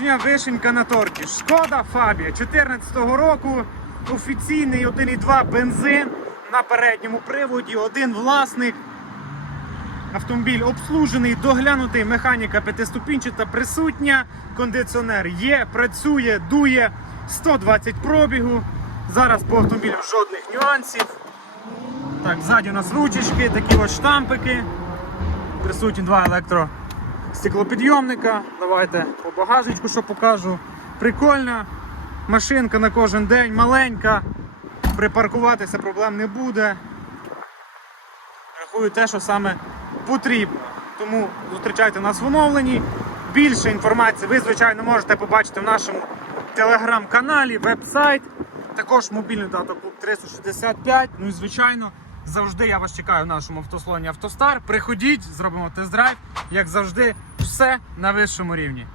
Справжня вишенька на торті. Шкода Фабія 14-го року. Офіційний 1,2 бензин на передньому приводі, один власник. Автомобіль обслужений, доглянутий, механіка п'ятиступінчата присутня, кондиціонер є, працює, дує, 120 пробігу. Зараз по автомобілю жодних нюансів. Так, ззаді у нас ручечки, такі от штампики. Присутні два електро стеклопідйомника. Давайте по багажничку, що покажу. Прикольна машинка на кожен день, маленька. Припаркуватися проблем не буде. Рахую те, що саме потрібно. Тому зустрічайте нас в оновленні. Більше інформації ви, звичайно, можете побачити в нашому телеграм-каналі, веб-сайт. Також мобільний датаклуб 365. Ну і звичайно, завжди я вас чекаю в нашому автослоні Автостар. Приходіть, зробимо тест-драйв. Як завжди, все на вищому рівні.